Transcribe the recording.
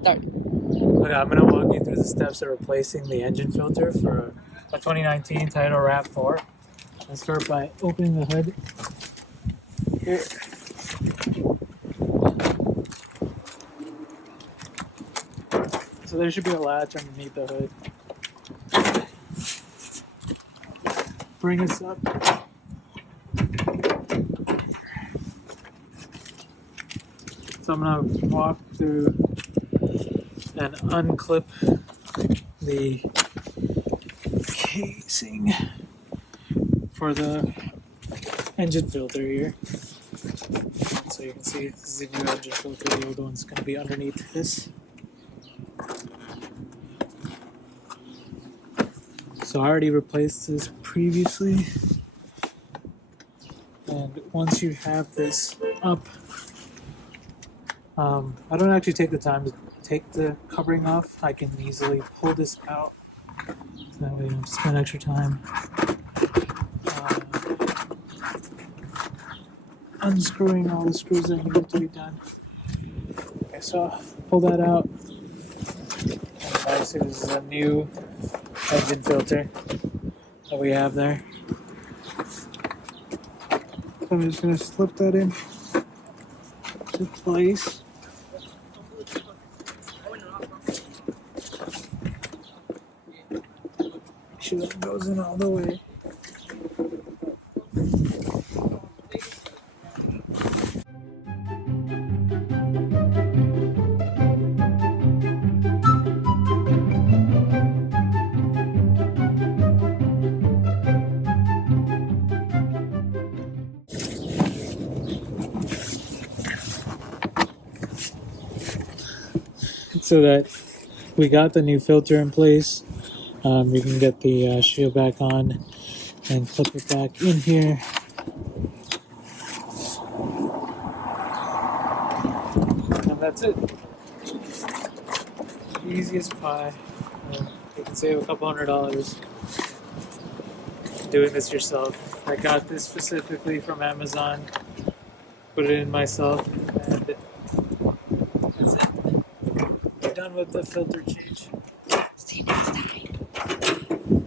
Start. Okay, I'm going to walk you through the steps of replacing the engine filter for a 2019 Toyota RAV4. Let's start by opening the hood here. So there should be a latch underneath the hood. Bring us up. So I'm going to walk through and unclip the casing for the engine filter here. So you can see this is the new engine filter, the old one's going to be underneath this. So I already replaced this previously, and once you have this up, I don't actually take the time to take the covering off. I can easily pull this out, so that way you don't have to spend extra time unscrewing all the screws that need to be done. Okay, so I'll pull that out. And obviously this is a new engine filter that we have there. So I'm just going to slip that in to place. Make sure that goes in all the way. So that we got the new filter in place, we can get the shield back on and clip it back in here. And that's it. Easy as pie. You can save a couple $100 doing this yourself. I got this specifically from Amazon, put it in myself, and that's it. We're done with the filter change. See you next time.